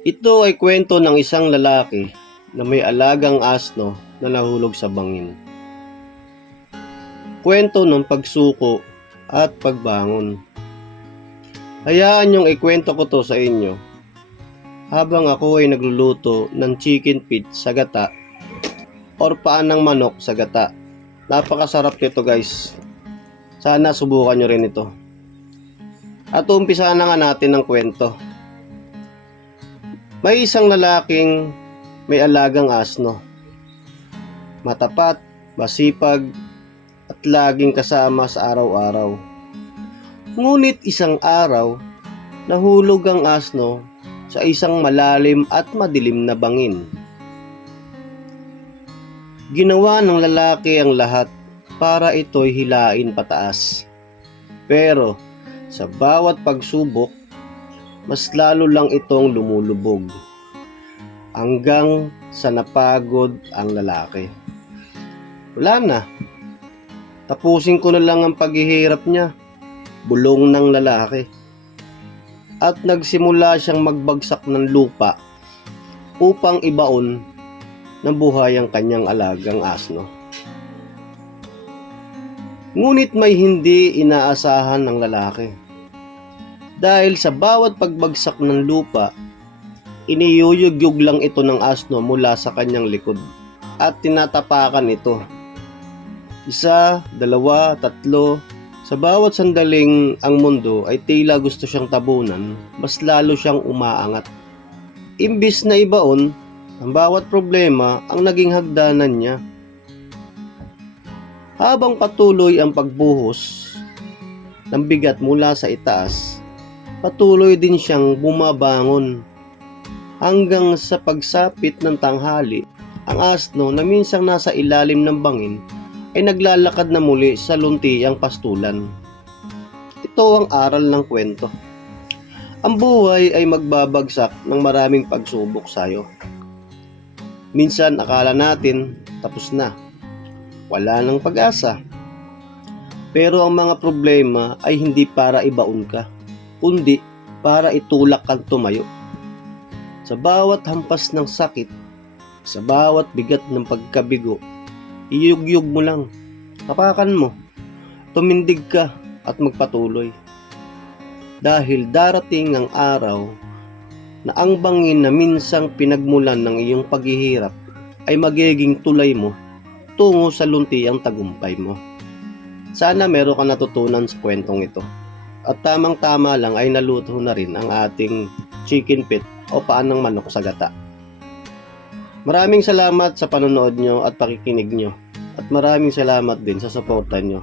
Ito ay kwento ng isang lalaki na may alagang asno na nahulog sa bangin. Kwento ng pagsuko at pagbangon. Hayaan niyong ikwento ko to sa inyo habang ako ay nagluluto ng chicken feet sa gata or paan ng manok sa gata. Napakasarap nito guys. Sana subukan nyo rin ito. At umpisa na nga natin ang kwento. May isang lalaking may alagang asno. Matapat, masipag, at laging kasama sa araw-araw. Ngunit isang araw, nahulog ang asno sa isang malalim at madilim na bangin. Ginawa ng lalaki ang lahat para ito'y hilain pataas. Pero sa bawat pagsubok, mas lalo lang itong lumulubog. Hanggang sa napagod ang lalaki. Wala na. Tapusin ko na lang ang paghihirap niya. Bulong ng lalaki. At nagsimula siyang magbagsak ng lupa upang ibaon ng buhay ang kanyang alagang asno. Ngunit may hindi inaasahan ng lalaki. Dahil sa bawat pagbagsak ng lupa, iniyuyugyug lang ito ng asno mula sa kanyang likod at tinatapakan ito. Isa, dalawa, tatlo, sa bawat sandaling ang mundo ay tila gusto siyang tabunan, mas lalo siyang umaangat. Imbis na ibaon, ang bawat problema ang naging hagdanan niya. Habang patuloy ang pagbuhos ng bigat mula sa itaas, patuloy din siyang bumabangon. Hanggang sa pagsapit ng tanghali, ang asno na minsang nasa ilalim ng bangin ay naglalakad na muli sa luntiang pastulan. Ito ang aral ng kwento. Ang buhay ay magbabagsak ng maraming pagsubok sa'yo. Minsan akala natin tapos na. Wala nang pag-asa. Pero ang mga problema ay hindi para ibaon ka, kundi para itulak kang tumayo. Sa bawat hampas ng sakit, sa bawat bigat ng pagkabigo, iyugyug mo lang, tapakan mo, tumindig ka at magpatuloy. Dahil darating ang araw na ang bangin na minsang pinagmulan ng iyong paghihirap ay magiging tulay mo tungo sa luntiang tagumpay mo. Sana meron ka natutunan sa kwentong ito. At tamang-tama lang ay naluto na rin ang ating chicken pit o paan ng manok sa gata. Maraming salamat sa panonood nyo at pakikinig nyo. At maraming salamat din sa suporta nyo